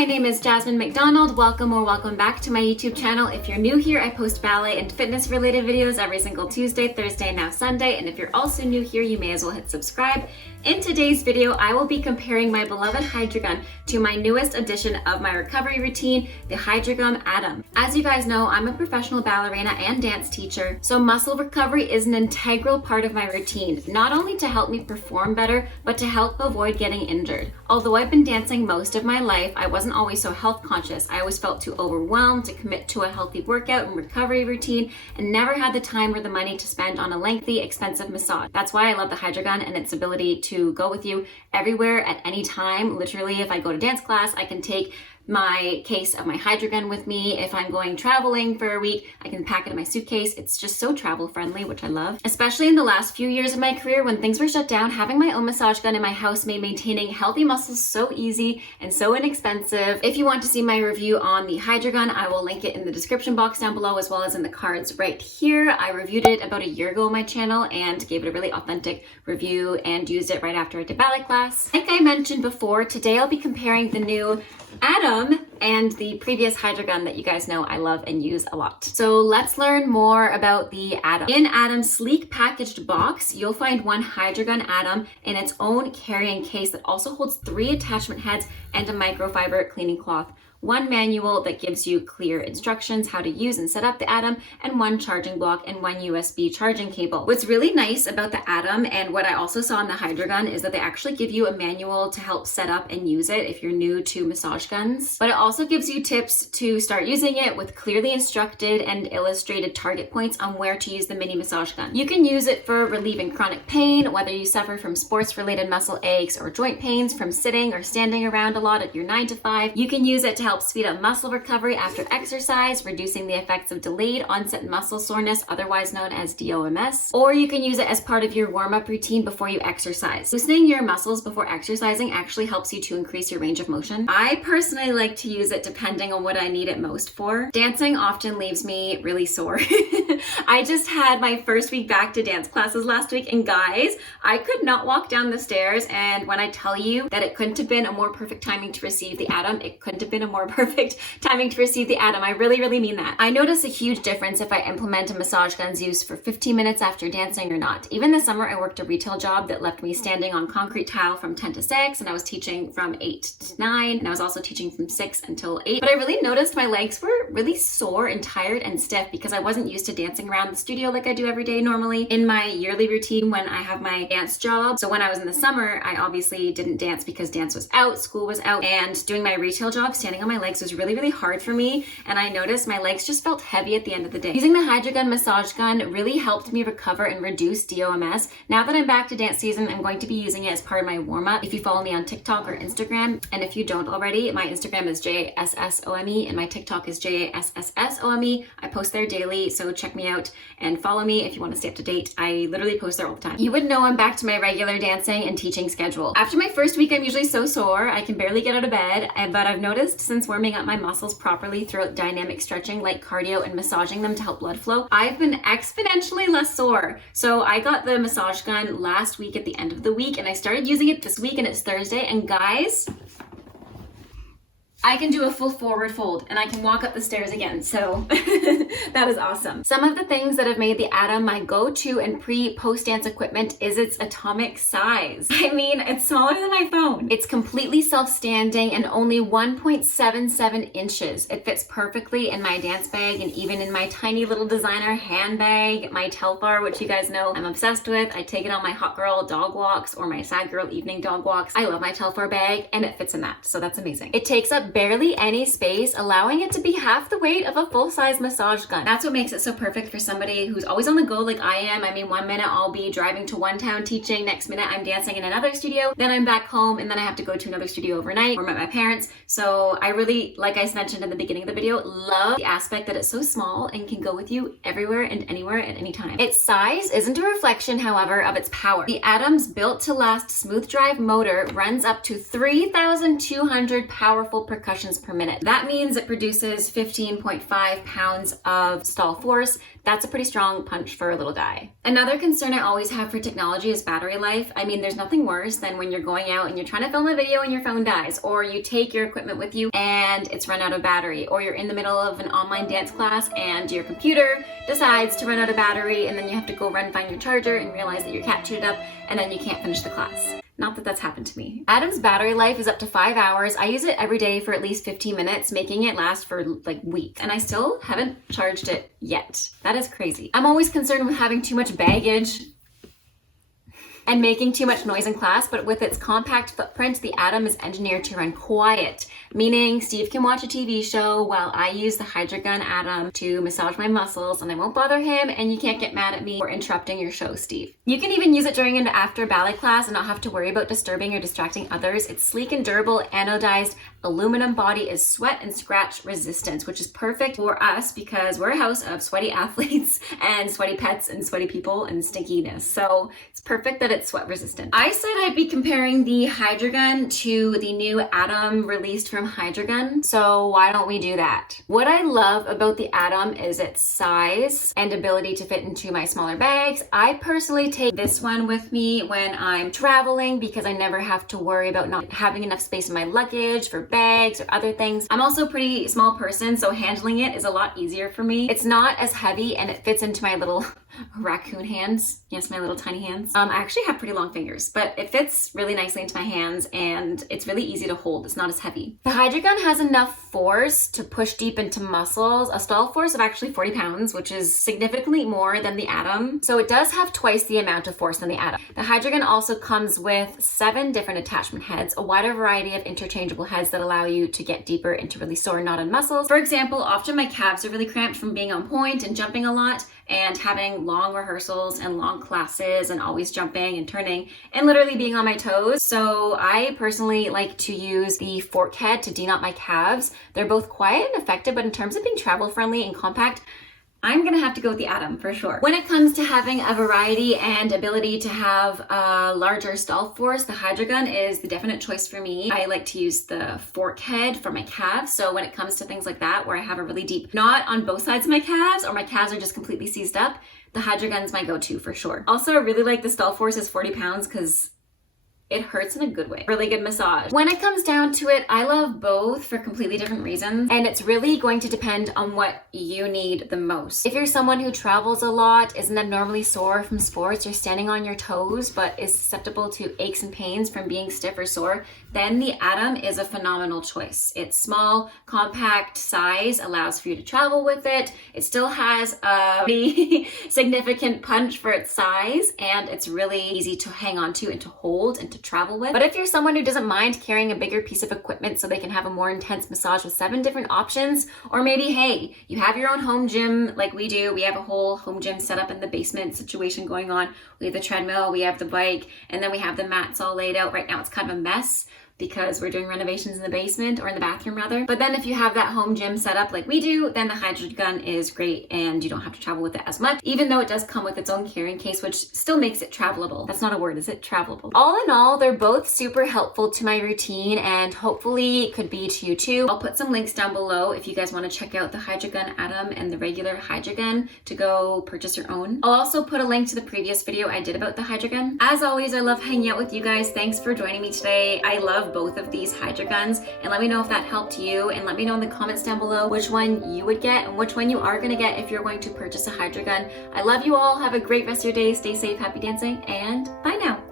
my name is Jasmine McDonald. Welcome or welcome back to my YouTube channel. If you're new here, I post ballet and fitness related videos every single Tuesday, Thursday, and now Sunday. And if you're also new here, you may as well hit subscribe. In today's video, I will be comparing my beloved Hydragun to my newest addition of my recovery routine, the Hydragun I'm. As you guys know, I'm a professional ballerina and dance teacher, so muscle recovery is an integral part of my routine, not only to help me perform better, but to help avoid getting injured. Although I've been dancing most of my life, I wasn't always so health conscious. I always felt too overwhelmed to commit to a healthy workout and recovery routine, and never had the time or the money to spend on a lengthy, expensive massage. That's why I love the Hydragun and its ability to go with you everywhere at any time. Literally, if I go to dance class, I can take my case of my Hydragun with me. If I'm going traveling for a week, I can pack it in my suitcase. It's just so travel friendly, which I love. Especially in the last few years of my career when things were shut down, having my own massage gun in my house made maintaining healthy muscles so easy and so inexpensive. If you want to see my review on the Hydragun, I will link it in the description box down below as well as in the cards right here. I reviewed it about a year ago on my channel and gave it a really authentic review and used it right after I did ballet class. Like I mentioned before, today I'll be comparing the new I'm and the previous Hydragun that you guys know I love and use a lot. So let's learn more about the I'm. In I'm's sleek packaged box, you'll find one Hydragun I'm in its own carrying case that also holds 3 attachment heads and a microfiber cleaning cloth, one manual that gives you clear instructions how to use and set up the I'm, and one charging block and one USB charging cable. What's really nice about the I'm and what I also saw in the Hydragun is that they actually give you a manual to help set up and use it if you're new to massage guns. But it also gives you tips to start using it with clearly instructed and illustrated target points on where to use the mini massage gun. You can use it for relieving chronic pain, whether you suffer from sports-related muscle aches or joint pains from sitting or standing around a lot at your 9 to 5. You can use it to help speed up muscle recovery after exercise, reducing the effects of delayed onset muscle soreness, otherwise known as DOMS. Or you can use it as part of your warm-up routine before you exercise. Loosening your muscles before exercising actually helps you to increase your range of motion. I personally like to use it depending on what I need it most for. Dancing often leaves me really sore. I just had my first week back to dance classes last week, and guys, I could not walk down the stairs, and when I tell you that it couldn't have been a more perfect timing to receive the I'm, it couldn't have been a more perfect timing to receive the I'm. I really mean that. I notice a huge difference if I implement a massage gun's use for 15 minutes after dancing or not. Even this summer, I worked a retail job that left me standing on concrete tile from 10 to 6, and I was teaching from 8 to 9, and I was also teaching from 6 until 8. But I really noticed my legs were really sore and tired and stiff because I wasn't used to dancing around the studio like I do every day normally in my yearly routine when I have my dance job. So when I was in the summer, I obviously didn't dance because dance was out, school was out, and doing my retail job, standing on my legs was really hard for me, and I noticed my legs just felt heavy at the end of the day. Using the Hydragun massage gun really helped me recover and reduce DOMS. Now that I'm back to dance season, I'm going to be using it as part of my warm-up. If you follow me on TikTok or Instagram, and if you don't already, my Instagram is JASSOME and my TikTok is JASSSOME. I post there daily, so check me out and follow me if you want to stay up to date. I literally post there all the time. You would know I'm back to my regular dancing and teaching schedule. After my first week, I'm usually so sore, I can barely get out of bed, but I've noticed since warming up my muscles properly throughout dynamic stretching like cardio and massaging them to help blood flow, I've been exponentially less sore. So I got the massage gun last week at the end of the week, and I started using it this week, and it's Thursday, and guys, I can do a full forward fold and I can walk up the stairs again. So that is awesome. Some of the things that have made the I'm my go-to and post dance equipment is its atomic size. I mean, it's smaller than my phone. It's completely self-standing and only 1.77 inches. It fits perfectly in my dance bag and even in my tiny little designer handbag, my Telfar, which you guys know I'm obsessed with. I take it on my hot girl dog walks or my sad girl evening dog walks. I love my Telfar bag and it fits in that. So that's amazing. It takes up barely any space, allowing it to be half the weight of a full-size massage gun. That's what makes it so perfect for somebody who's always on the go like I am. I mean, one minute I'll be driving to one town teaching, next minute I'm dancing in another studio, then I'm back home, and then I have to go to another studio overnight or meet my parents. So I really, like I mentioned in the beginning of the video, love the aspect that it's so small and can go with you everywhere and anywhere at any time. Its size isn't a reflection, however, of its power. The I'm's built-to-last smooth drive motor runs up to 3,200 powerful per percussions per minute. That means it produces 15.5 pounds of stall force. That's a pretty strong punch for a little guy. Another concern I always have for technology is battery life. I mean, there's nothing worse than when you're going out and you're trying to film a video and your phone dies, or you take your equipment with you and it's run out of battery, or you're in the middle of an online dance class and your computer decides to run out of battery, and then you have to go run find your charger and realize that your cat chewed it up, and then you can't finish the class. Not that that's happened to me. Adam's battery life is up to 5 hours. I use it every day for at least 15 minutes, making it last for like weeks. And I still haven't charged it yet. That is crazy. I'm always concerned with having too much baggage and making too much noise in class, but with its compact footprint, the Atom is engineered to run quiet, meaning Steve can watch a TV show while I use the Hydragun Atom to massage my muscles, and I won't bother him, and you can't get mad at me for interrupting your show, Steve. You can even use it during and after ballet class and not have to worry about disturbing or distracting others. Its sleek and durable anodized aluminum body is sweat and scratch resistant, which is perfect for us because we're a house of sweaty athletes and sweaty pets and sweaty people and stinkiness. So it's perfect that it's sweat resistant. I said I'd be comparing the Hydragun to the new Atom released from Hydragun. So why don't we do that? What I love about the Atom is its size and ability to fit into my smaller bags. I personally take this one with me when I'm traveling because I never have to worry about not having enough space in my luggage for bags or other things. I'm also a pretty small person, so handling it is a lot easier for me. It's not as heavy and it fits into my little raccoon hands. Yes, my little tiny hands. I actually have pretty long fingers, but it fits really nicely into my hands and it's really easy to hold. It's not as heavy. The Hydragun has enough force to push deep into muscles, a stall force of actually 40 pounds, which is significantly more than the Atom. So it does have twice the amount of force than the Atom. The Hydragun also comes with 7 different attachment heads, a wider variety of interchangeable heads that allow you to get deeper into really sore knotted muscles. For example, often my calves are really cramped from being on pointe and jumping a lot and having long rehearsals and long classes and always jumping and turning and literally being on my toes. So I personally like to use the fork head to de-knot my calves. They're both quiet and effective, but in terms of being travel friendly and compact, I'm gonna have to go with the Atom for sure. When it comes to having a variety and ability to have a larger stall force, the Hydragun is the definite choice for me. I like to use the fork head for my calves. So when it comes to things like that, where I have a really deep knot on both sides of my calves, or my calves are just completely seized up, the Hydragun's my go-to for sure. Also, I really like the stall force is 40 pounds because it hurts in a good way. Really good massage. When it comes down to it, I love both for completely different reasons, and it's really going to depend on what you need the most. If you're someone who travels a lot, isn't abnormally sore from sports or standing on your toes, but is susceptible to aches and pains from being stiff or sore, then the Atom is a phenomenal choice. Its small, compact size allows for you to travel with it. It still has a pretty significant punch for its size, and it's really easy to hang on to and to hold and to travel with. But if you're someone who doesn't mind carrying a bigger piece of equipment so they can have a more intense massage with 7 different options, or maybe, hey, you have your own home gym like we do. We have a whole home gym set up in the basement situation going on. We have the treadmill, we have the bike, and then we have the mats all laid out. Right now it's kind of a mess because we're doing renovations in the basement, or in the bathroom rather. But then if you have that home gym set up like we do, then the Hydragun is great and you don't have to travel with it as much, even though it does come with its own carrying case, which still makes it travelable. That's not a word, is it? Travelable. All in all, they're both super helpful to my routine and hopefully could be to you too. I'll put some links down below if you guys want to check out the Hydragun Atom and the regular Hydragun to go purchase your own. I'll also put a link to the previous video I did about the Hydragun. As always, I love hanging out with you guys. Thanks for joining me today. I love both of these Hydraguns, and let me know if that helped you, and let me know in the comments down below which one you would get and which one you are going to get if you're going to purchase a Hydragun. I love you all. Have a great rest of your day. Stay safe, happy dancing, and bye now.